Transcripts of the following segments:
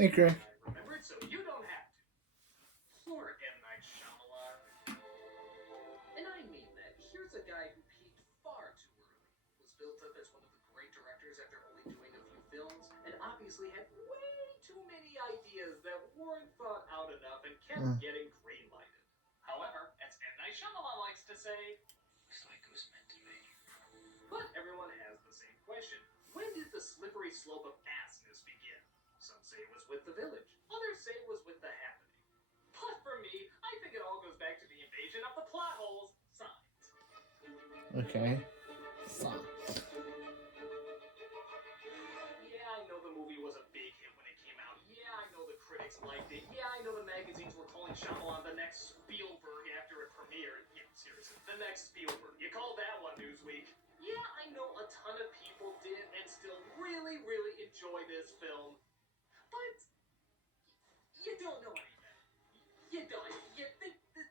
Hey, Craig. I remembered, so you don't have to. Poor M. Night Shyamalan. And I mean that. Here's a guy who peaked far too early, was built up as one of the great directors after only doing a few films, and obviously had way too many ideas that weren't thought out enough and kept getting greenlighted. However, as M. Night Shyamalan likes to say, looks like it was meant to be. But everyone has the same question. When did the slippery slope of assness begin? Some say it was with The Village. Others say it was with The Happening. But for me, I think it all goes back to the invasion of the plot holes. Signs. Okay. Yeah, I know the movie was a big hit when it came out. Yeah, I know the critics liked it. Yeah, I know the magazines were calling Shyamalan the next Spielberg after it premiered. Yeah, seriously, the next Spielberg. You called that one Newsweek. Yeah, I know a ton of people did and still really, really enjoy this film. But you don't know any better. You don't. You think that.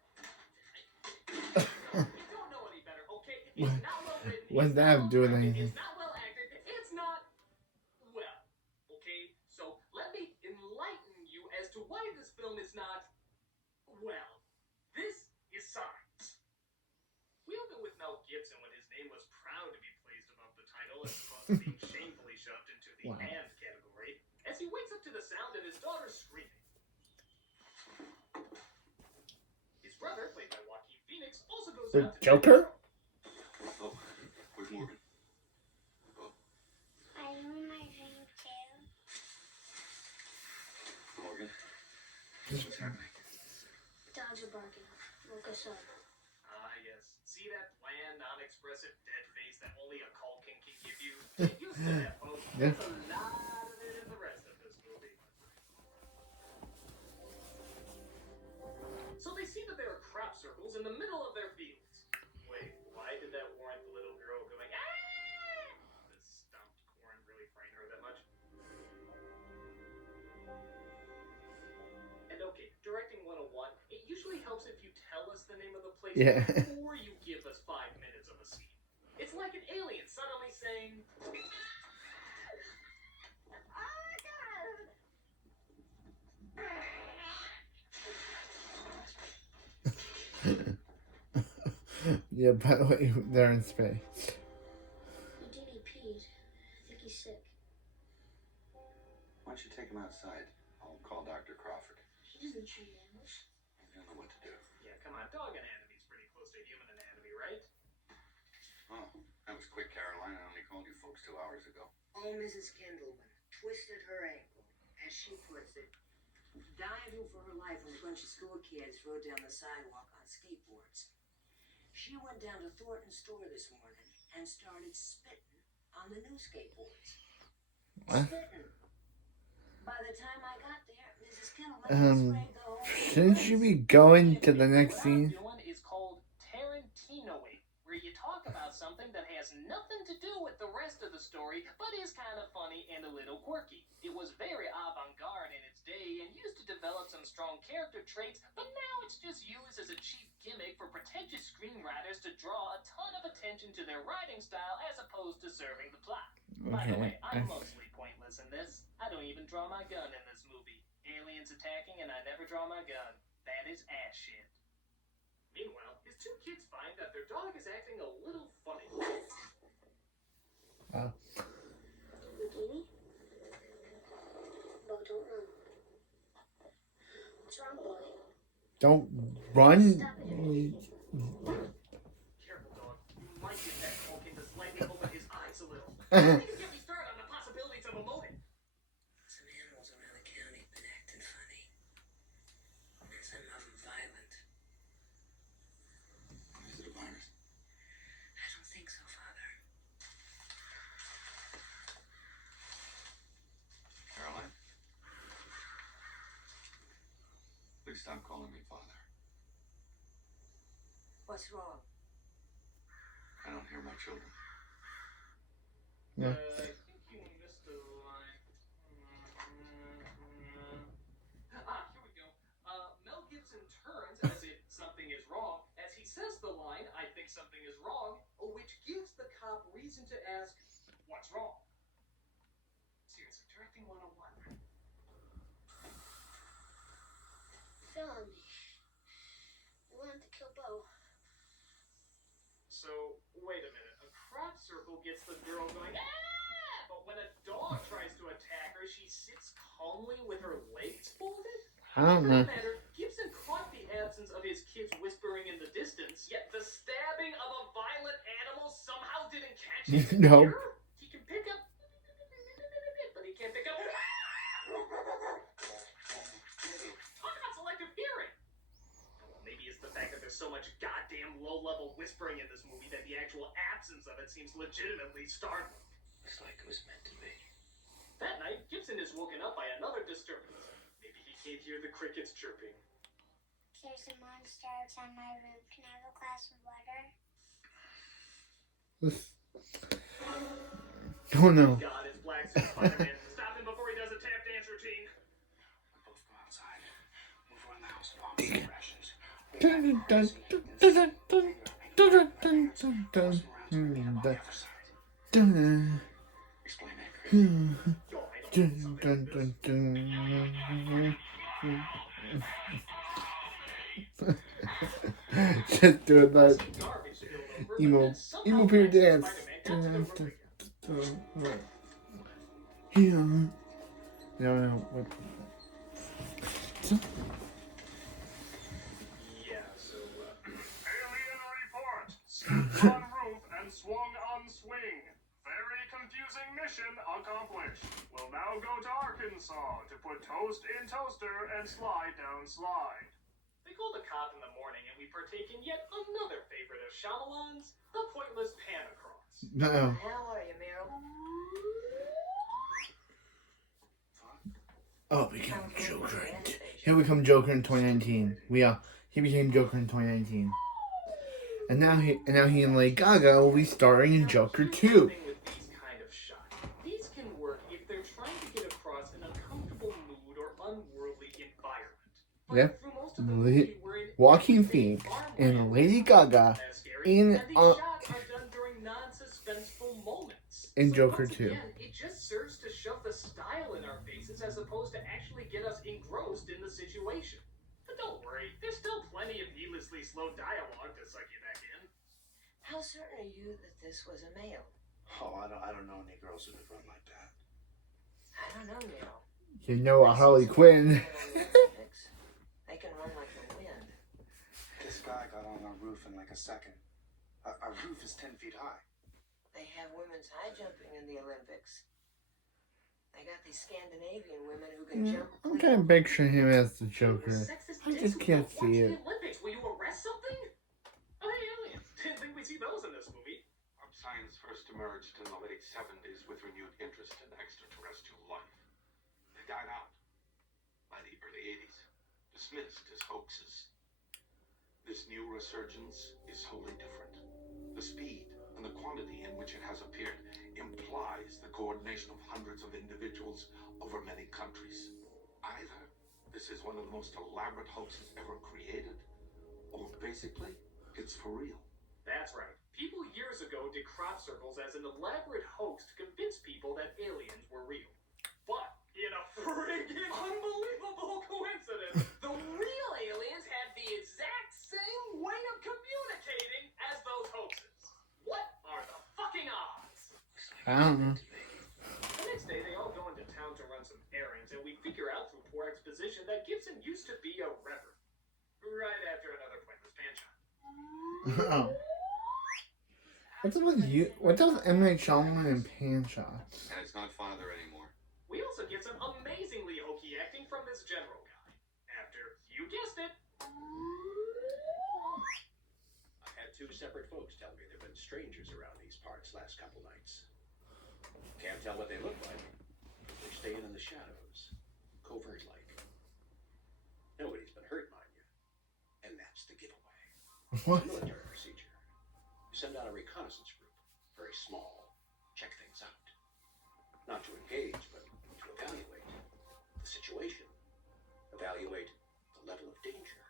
You don't know any better, okay? It's not well written. What does that have to do with anything? It's not well acted. It's not well. Okay? So let me enlighten you as to why this film is not well. This is science. We open with Mel Gibson when his name was proud to be placed above the title as opposed to being shamefully shoved into the and category, as he wakes up to the sound of his daughter screaming. His brother, played by Joaquin Phoenix, also goes out to Joker? Oh, where's Morgan? Oh. Are you in my dream too? Morgan? What's happening? Dogs are barking. Woke us up. Ah, yes. See that bland, non-expressive dead face that only a Culkin can give you? Get used to that, folks. There's a lot of it in the rest of this movie. So they see that there are crop circles in the middle of their fields. Wait, why did that warrant the little girl going, ah? The stumped corn really frighten her that much? And okay, directing 101, it usually helps if you tell us the name of the place before you give us 5 minutes of a scene. It's like an alien suddenly saying, Yeah, by the way, they're in space. Houdini peed. I think he's sick. Why don't you take him outside? I'll call Dr. Crawford. He doesn't treat animals. I don't know what to do. yeah, come on, dog anatomy's pretty close to human anatomy, right? Oh, that was quick, Caroline. I only called you folks 2 hours ago. Oh, Mrs. Kindleman twisted her ankle, as she puts it, diving for her life when a bunch of school kids rode down the sidewalk on skateboards. She went down to Thornton's store this morning and started spitting on the new skateboards. What? Spitting. By the time I got there, Mrs. Kindleman had sprayed the whole Shouldn't you be going to the next scene? What I'm doing is called Tarantinoing, where you talk about something that has nothing to do with the rest of the story, but is kind of funny and a little quirky. It was very avant-garde in its day and used to develop some strong character traits, but now it's just used as a cheap gimmick for pretentious screenwriters to draw a ton of attention to their writing style as opposed to serving the plot. By the way, I'm mostly pointless in this. I don't even draw my gun in this movie. Aliens attacking and I never draw my gun. That is ass shit. Meanwhile, his 2 kids find that their dog is acting a little funny. Wow. Houdini? Bo, don't run. What's wrong, boy? Don't run. Stop it. Careful, dog. You might get that Culkin to slightly open his eyes a little. Don't even get me started on the possibilities of a motive. Some animals around the county have been acting funny. And some of them violent. Is it a virus? I don't think so, Father. Caroline? Please stop calling me Father. What's wrong? I don't hear my children. Yeah. I think you missed a line. Here we go. Mel Gibson turns as if something is wrong. As he says the line, I think something is wrong, which gives the cop reason to ask, what's wrong? Seriously, directing 101. fell on me. I wanted to kill Bo. So, wait a minute. A crop circle gets the girl going, ah! But when a dog tries to attack her, she sits calmly with her legs folded? I don't For know. that matter, Gibson caught the absence of his kids whispering in the distance, yet the stabbing of a violent animal somehow didn't catch his Nope. ear? He can pick up, but he can't pick up. Talk about selective hearing. Well, maybe it's the fact that there's so much goddamn low-level whispering in this movie that the actual absence of it seems legitimately startling. It's like it was meant to be. That night, Gibson is woken up by another disturbance. Maybe he can't hear the crickets chirping. There's a monster outside my room. Can I have a glass of water? Oh no. God, it's Black Suit Spider-Man. Stop him before he does a tap dance routine. We both go outside. Move around the house and offer some rations. Dun, dun, dun, dun, dun, dun, dun, dun, On the dun, other side. dun, Explain that, Critic. dun, Yo, I don't dun, know something dun, like this. Just doing that Garbage spilled over, but emo then somehow emo period Black Suit dance. Spider-Man got to the room again. Yeah. No, what? Yeah, so, Alien report. Stepped on roof and swung on swing. Very confusing mission accomplished. We'll now go to Arkansas to put toast in toaster and slide down slide. they call the cop in the morning and we partake in yet another favorite of Shyamalan's, the pointless Panacross. No. How are you, Meryl? Oh, became Joker. Here we come Joker in 2019. He became Joker in 2019. And now he and Lady Gaga will be starring in Joker 2. Here's the thing with these kind of shots. These can work if they're trying to get across an uncomfortable mood or unworldly environment. But Yeah. through most of the movie, we're in Joaquin everyday Phoenix farmland. and Lady Gaga That's scary. in And these shots are done during non-suspenseful moments. in So Joker once 2. again, it just serves to shove the style in our faces as opposed to actually get us engrossed in the situation. But don't worry, there's still plenty of needlessly slow dialogue to suck you back in. How certain are you that this was a male? Oh, I don't know any girls who could run like that. I don't know, Meryl. You know a Harley Quinn. They can run like the wind. This guy got on our roof in like a second. Our roof is 10 feet high. They have women's high jumping in the Olympics. They got these Scandinavian women who can jump. I'm kind of picturing him as the Joker. Sexist I dicks just who can't don't watch see the it. Olympics. Will you arrest something? Oh, hey, aliens. Didn't think we'd see those in this movie. Science first emerged in the late 70s with renewed interest in extraterrestrial life. They died out by the early 80s, dismissed as hoaxes. This new resurgence is wholly different. The speed and the quantity in which it has appeared implies the coordination of hundreds of individuals over many countries. Either this is one of the most elaborate hoaxes ever created, or basically, it's for real. That's right. People years ago did crop circles as an elaborate hoax to convince people that aliens were real. But, in a friggin' unbelievable coincidence, the real aliens had the exact same way of communicating as those hoaxes. What are the fucking odds? I don't know. The next day, they all go into town to run some errands, and we figure out through poor exposition that Gibson used to be a reverend. Right after another pointless pan shot. Oh. What's up with you? What's up with M. Night Shyamalan and Pan shots? And it's not father anymore. We also get some amazingly hokey acting from this general guy. After, you guessed it, I had two separate folks tell me there have been strangers around these parts last couple nights. Can't tell what they look like. They're staying in the shadows, covert-like. Nobody's been hurt, mind you. And that's the giveaway. What? Military procedure. You send out a reconnaissance group, very small, check things out. Not to engage, but to evaluate the situation. Evaluate the level of danger.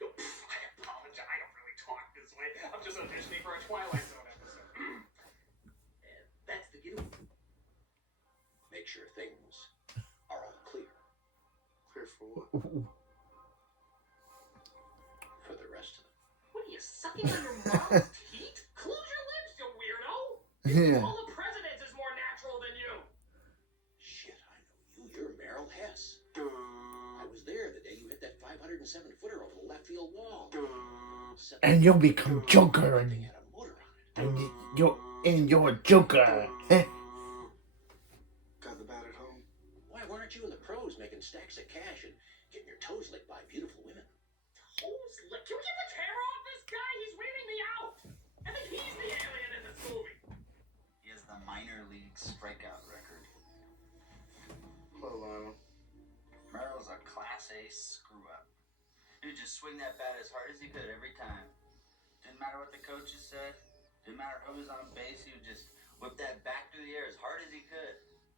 I apologize. I don't really talk this way. I'm just auditioning for a Twilight Zone episode. That's the getaway. Make sure things are all clear. Clear for what? you sucking on your mom's teat? Close your lips, you weirdo! Yeah. All the presidents is more natural than you! Shit, I know you. You're Merrill Hess. I was there the day you hit that 507-footer over the left field wall. And you'll become Joker, They had a motor on it. and you're Joker. Got the bat at home? Why weren't you in the pros making stacks of cash and getting your toes licked by beautiful women? Toes lick. Can we get the camera off this guy? He's weirding me out! I think he's the alien in this movie! He has the minor league strikeout record. Hello. Merrill's a Class A screw-up. He would just swing that bat as hard as he could every time. Didn't matter what the coaches said. Didn't matter who was on base. He would just whip that back through the air as hard as he could.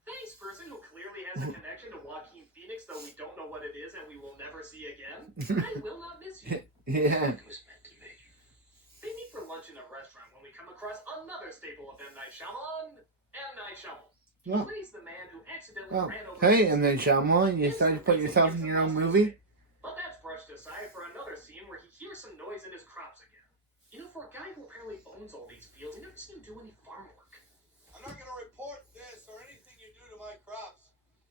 Thanks, person who clearly has a connection to Joaquin Phoenix, though we don't know what it is and we will never see again. I will not miss you. Yeah. It was meant to be. They meet for lunch in a restaurant when we come across another staple of M. Night Shyamalan, M. Night Shyamalan. Well, Plays the man who accidentally well, ran over... hey, and then Shyamalan, you decided to put yourself in your own movie? But that's brushed aside for another scene where he hears some noise in his crops again. You know, for a guy who apparently owns all these fields, you never see him do any farm work. I'm not going to report this or anything you do to my crops,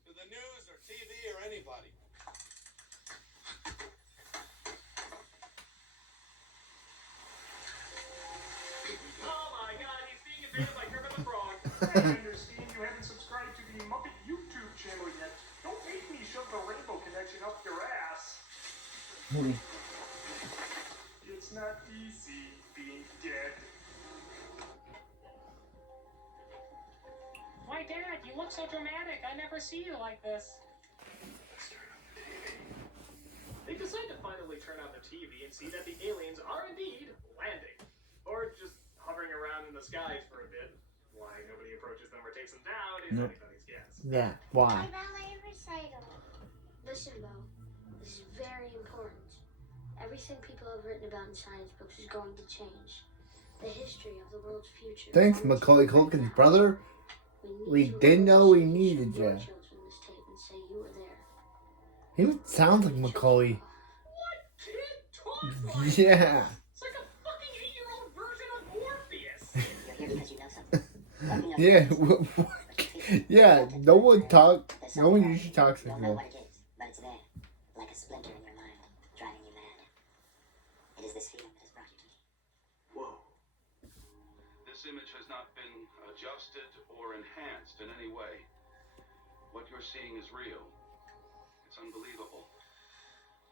to the news or TV or anybody. Oh my god, he's being invaded by Kermit the Frog. I understand you haven't subscribed to the Muppet YouTube channel yet. Don't make me shove the rainbow connection up your ass. It's not easy being dead. Why, Dad, you look so dramatic. I never see you like this. Let's turn on the TV. They decide to finally turn on the TV and see that the aliens are indeed landing. Or just hovering around in the skies for a bit. Why nobody approaches them or takes them down is anybody's guess. Yeah, why? My ballet recital. Listen, Bo. This is very important. Everything people have written about in science books is going to change. The history of the world's future. Thanks, Macaulay Culkin's brother. We didn't know we needed you. Children this tape and say you were there. He sounds like Macaulay. What kid talks like Yeah. It's like a fucking 8-year-old version of Morpheus. You're here because you know something. Yeah. Yeah. No one talk. No one usually talks You like don't know that. what it is, but it's there, like a splinter in your mind, driving you mad. It is this feeling that has brought you to me. Whoa. This image has not been adjusted or enhanced in any way. What you're seeing is real. It's unbelievable.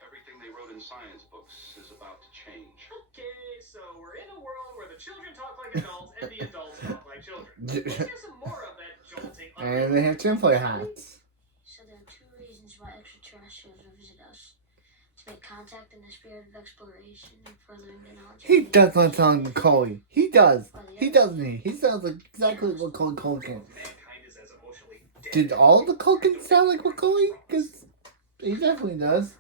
Everything they wrote in science books is about to change. Okay, so we're in a world where the children talk like adults and the adults talk like children. Let's hear some more of that jolting. And they have tinfoil hats. So there are two reasons why extraterrestrials will visit us. To make contact in the spirit of exploration and furthering the knowledge. He does not sound like Macaulay. He does. He doesn't. He sounds like exactly like Macaulay Culkin. Mankind is as emotionally dead. Did all the Culkins sound like Macaulay? Because he definitely does.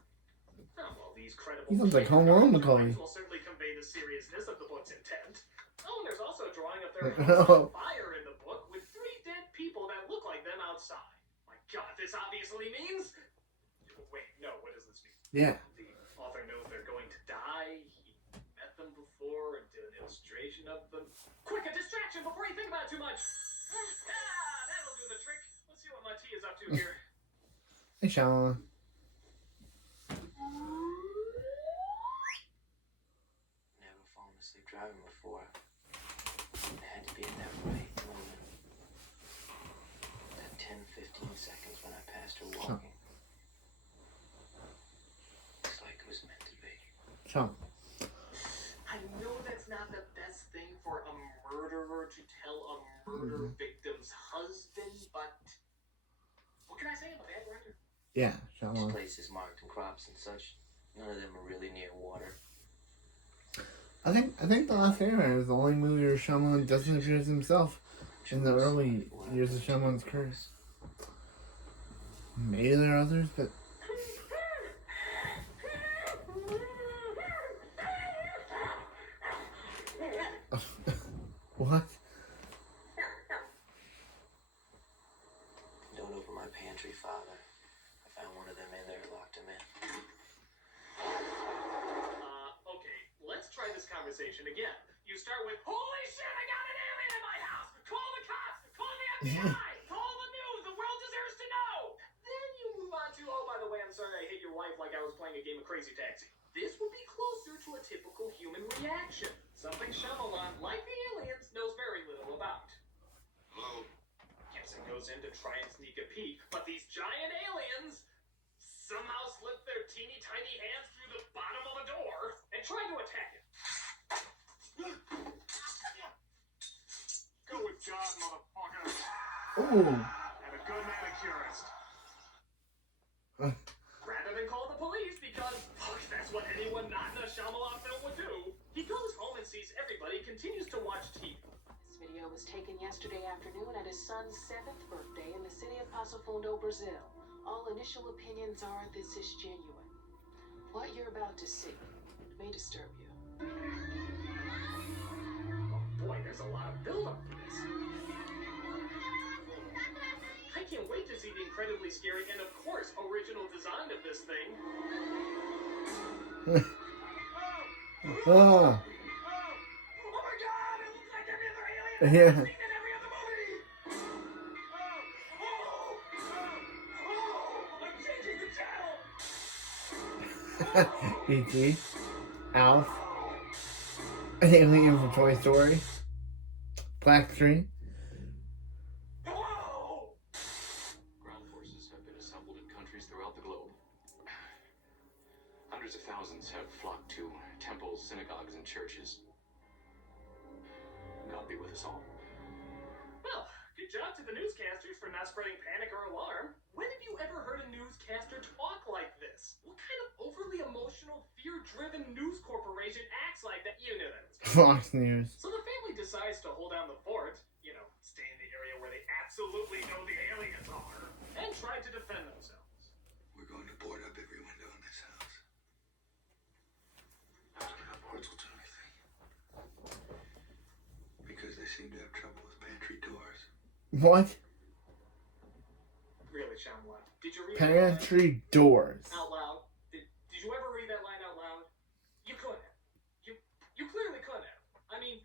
Oh, well, these credible He sounds like Home Alone Macaulay. will certainly convey the seriousness of the book's intent. Oh, and there's also a drawing of their house on fire in the book with 3 dead people that look like them outside. My God, this obviously means. Wait, no. What does this mean? Yeah. The author knows they're going to die. He met them before and did an illustration of them. Quick, a distraction before you think about it too much. That'll do the trick. Let's see what my tea is up to here. Hey, Shyamalan. Never fallen asleep driving before. It had to be in that right moment. That 10-15 seconds when I passed her walking. It's like it was meant to be. So, I know that's not the best thing for a murderer to tell a murder victim's husband, but what can I say? I'm a bad writer. yeah, This Shyamalan. place is marked in crops and such. None of them are really near water. I think The Last Airbender is the only movie where Shyamalan doesn't appear as himself in the early years of Shyamalan's career. Maybe there are others, but what? Don't open my pantry, Father. I found one of them in there, locked him in. Okay, let's try this conversation conversation again. You start with, holy shit, I got an alien in my house! Call the cops! Call the FBI! Call the news! The world deserves to know! Then you move on to, oh, by the way, I'm sorry I hit your wife like I was playing a game of Crazy Taxi. This would be closer to a typical human reaction. Something Shyamalan, like the aliens, knows very little about. Hello? Gibson goes in to try and sneak a peek, but these giant aliens somehow slip their teeny tiny hands through the bottom of the door and try to attack him. Go with God, motherfucker. Ooh. And a good manicurist. Rather than call the police, because that's what anyone not in a Shyamalan film would do, he goes home and sees everybody continues to watch TV. This video was taken yesterday afternoon at his son's 7th birthday in the city of Passo Fundo, Brazil. All initial opinions are this is genuine. What you're about to see may disturb you. Oh boy, there's a lot of build-up for this. I can't wait to see the incredibly scary and, of course, original design of this thing. Ah. Oh my god, it looks like every other alien I've Yeah. ever seen in every other movie! I'm changing the channel! E.T. Alf. An alien from Toy Story. Black Screen. Ground forces have been assembled in countries throughout the globe. Hundreds of thousands have flocked to temples, synagogues, and churches. God be with us all. Well, good job to the newscasters for not spreading panic or alarm. When have you ever heard a newscaster talk like this? What kind of overly emotional, fear-driven news corporation acts like that? You knew that was coming. Fox News. So the family decides to hold down the fort, stay in the area where they absolutely know the aliens are, and try to defend themselves. We're going to board up every window in this house. How boards will do anything. Because they seem to have trouble with pantry doors. What? Really, Shyamalan? Did you read Pantry doors. out loud? Did you ever read that line out loud? You couldn't have. You clearly couldn't have. I mean,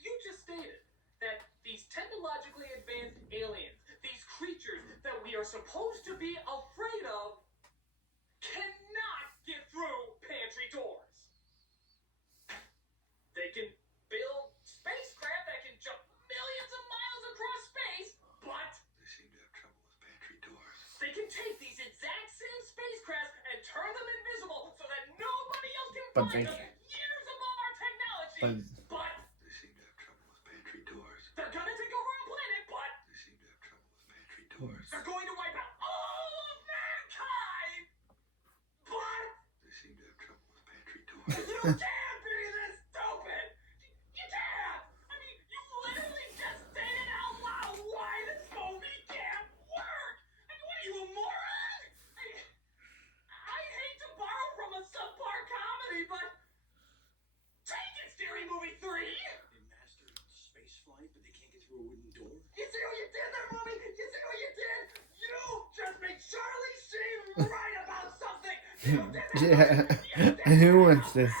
you just stated that these technologically advanced aliens, these creatures that we are supposed to be afraid of, cannot get through pantry doors. They can build spacecraft that can jump millions of miles across space, but They seem to have trouble with pantry doors. they can take these exact same spacecraft and turn them invisible so that nobody else can But find they them years above our technology. But They seem to have trouble with pantry doors. they're gonna take over our planet, but They seem to have trouble with pantry doors. they're going to wipe out all of mankind. But They seem to have trouble with pantry doors. you can't be this stupid. You can't. I mean, you literally just stated out loud why this movie can't work. I mean, what are you, a moron? I hate to borrow from a subpar comedy, but take it, Scary Movie 3. They mastered space flight, but they can't get through a wooden door? You see what you did there, movie? You see what you did? You just made Charlie Sheen right about something. You did that. Yeah. And who wants this?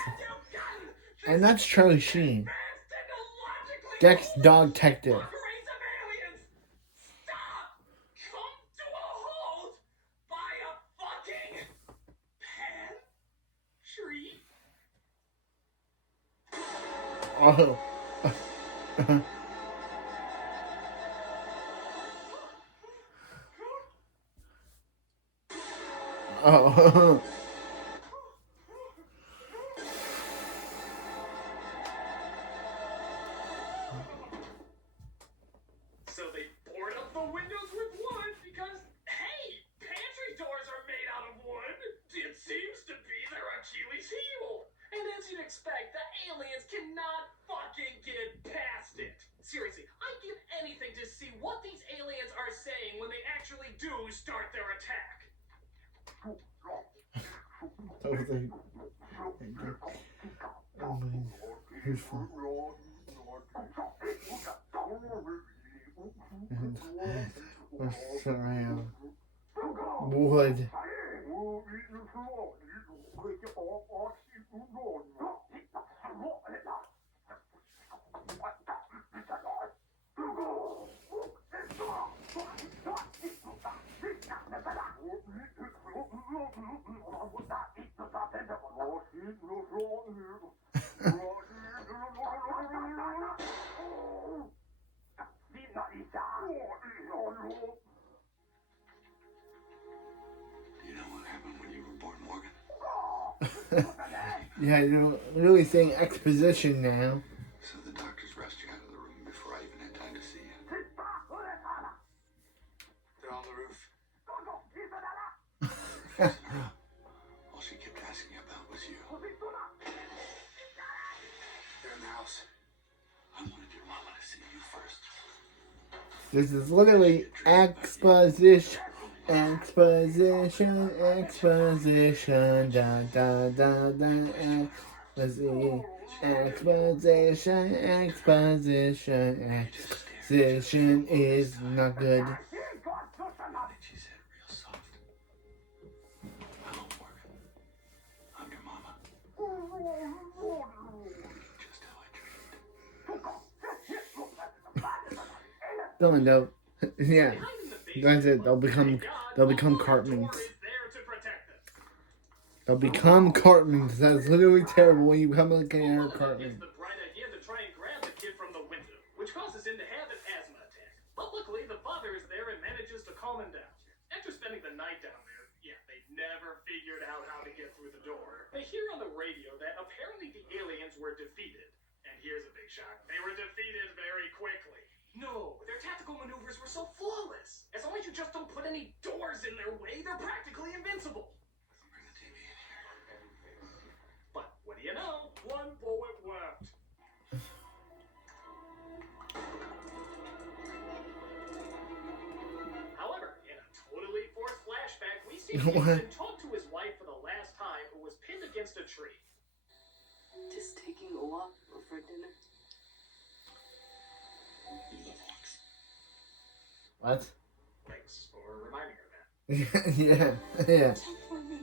And that's Charlie Sheen. Dex Dog Detective. Race of aliens. Stop. Come to a halt by a fucking pantry. Oh. Oh. So they board up the windows with wood because, hey, pantry doors are made out of wood. It seems to be their Achilles heel. And as you'd expect, the aliens cannot fucking get past it. Seriously, I'd give anything to see what these aliens are saying when they actually do start their attack. That was like, oh my, who's from? What's around? Wood. You know what happened when you were born, Morgan? Yeah, you're really saying exposition now. So the doctors rushed you out of the room before I even had time to see you. They're on the roof. All she kept asking about was you. They're in the house. I wanted your mama to see you first. This is literally exposition, exposition, exposition, da da da da, exposition, exposition, exposition, exposition is not good. And she said real soft, "Hello, Morgan. I'm your mama. Just how I dreamed." Don't know. Yeah, that's it. They'll become Cartmans. They'll become Cartmans. That's literally terrible when you become like an Eric Cartman. The bright idea to try and grab the kid from the window, which causes him to have an asthma attack. But luckily, the father is there and manages to calm him down. After spending the night down there, yeah, they never figured out how to get through the door. They hear on the radio that apparently the aliens were defeated. And here's a big shock. They were defeated very quickly. No, their tactical maneuvers were so flawless. As long as you just don't put any doors in their way, they're practically invincible. Bring the TV in here. But what do you know? One bullet left. However, in a totally forced flashback, we see Gibson talk to his wife for the last time, who was pinned against a tree. Just taking a walk before dinner. What? Thanks for reminding her that. Yeah. Time for me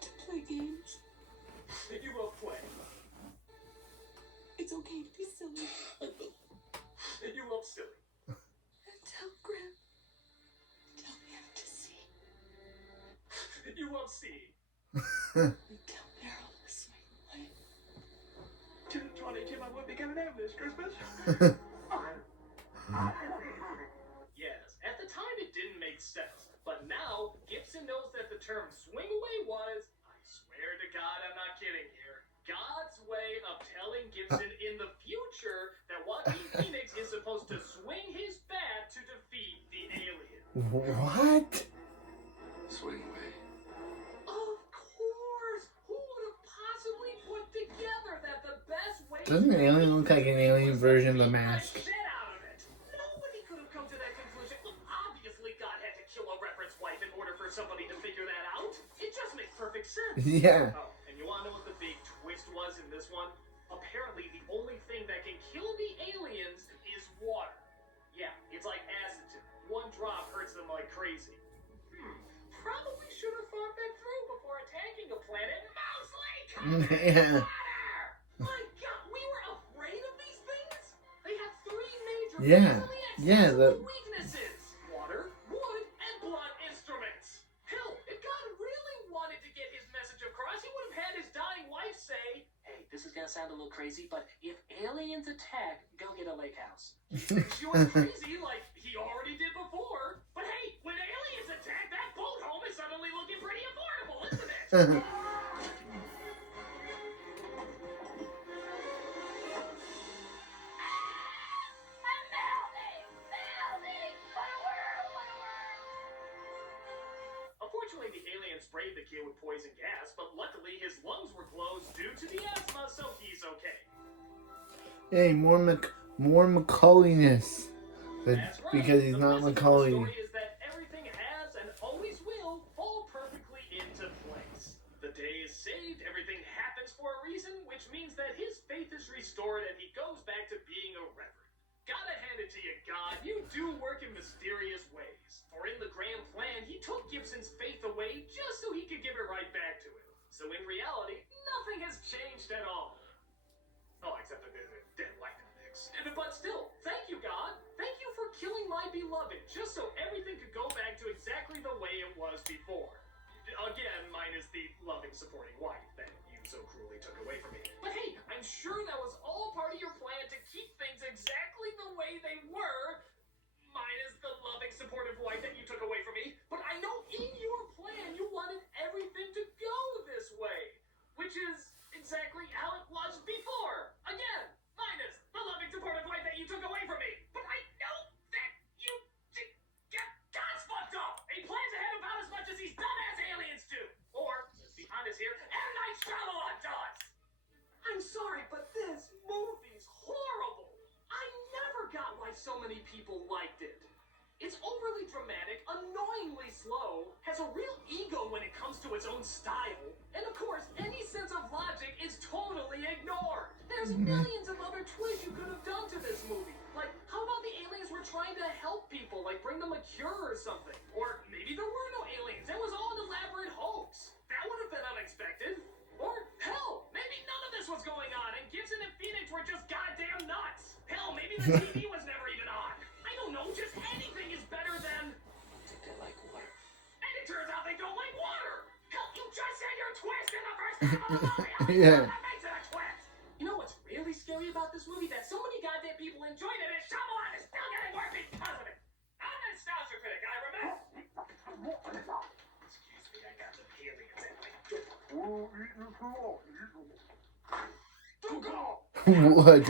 to play games. You love playing. It's okay to be silly. You love silly. Tell Graham. Tell him to see. You love seeing. Tell Meryl to swing away. Johnny Jim, I won't be coming home this Christmas. Yes, at the time it didn't make sense, but now Gibson knows that the term swing away was, I swear to God I'm not kidding here, God's way of telling Gibson in the future that Joaquin Phoenix is supposed to swing his bat to defeat the alien. What? Swing away. Of course! Who would have possibly put together that the best way Doesn't an alien look like an alien version of the mask? shit out of it? Nobody could have come to that conclusion. Well, obviously God had to kill a reference wife in order for somebody to figure that out. It just makes perfect sense. Yeah. Oh, and you want to know what the big twist was in this one? Apparently the only thing that can kill the aliens is water. Yeah, it's like acid. One drop hurts them like crazy. Probably should have thought that through before attacking a planet mostly covered in Yeah. water. My God, we were afraid of these things? They have three major Yeah. Yeah, accessible weaknesses. Water, wood, and blunt instruments. Hell, if God really wanted to get his message across, he would have had his dying wife say, hey, this is gonna sound a little crazy, but if aliens attack, go get a lake house. She was crazy like he already did before. But hey, when aliens attack, that boat home is suddenly looking pretty affordable, isn't it? Unfortunately, the alien sprayed the kid with poison gas, but luckily his lungs were closed due to the asthma, so he's okay. Hey, more Macauliness. That's right. Because he's The not message of the Macaulay. story is that everything has and always will fall perfectly into place. The day is saved, everything happens for a reason, which means that his faith is restored and he goes back to being a reverend. Gotta hand it to you, God. You do work in mysterious ways. For in the grand plan, he took Gibson's faith away just so he could give it right back to him. So in reality, nothing has changed at all. Oh, except that there's a dead lightning mix. But still, thank you, God. Thank you for killing my beloved, just so everything could go back to exactly the way it was before. Again, minus the loving, supporting wife that you so cruelly took away from me. But hey, I'm sure that was all part of your plan to keep things exactly the way they were, minus the loving, supportive wife that you took away from me. But I know in your plan you wanted everything to go this way, which is exactly how it was before. Again, minus the loving, supportive wife that you took away from me. But I know that you God's fucked up. He plans ahead about as much as these dumbass aliens do. Or, let's be honest here, M. Night Shyamalan does. I'm sorry, but this movie's horrible. I never got why so many people liked it. It's overly dramatic, annoyingly slow, has a real ego when it comes to its own style, and of course, any sense of logic is totally ignored. There's millions of other twists you could have done to this movie. Like, how about the aliens were trying to help people, like bring them a cure or something? Or maybe there were no aliens, it was all an elaborate hoax. That would have been unexpected. Or, hell, maybe none of this was going on, and Gibson and Phoenix were just goddamn nuts. Hell, maybe the TV was never even on. I don't know, just anything is better than... They like water. And it turns out they don't like water. Hell, you just said your twist in the first half of the movie. Yeah. That makes it a twist. You know what's really scary about this movie? That so many goddamn people enjoyed it, and Shyamalan is still getting work because of it. I'm a nostalgia critic, I remember. Excuse me, I got some aliens in my door. What?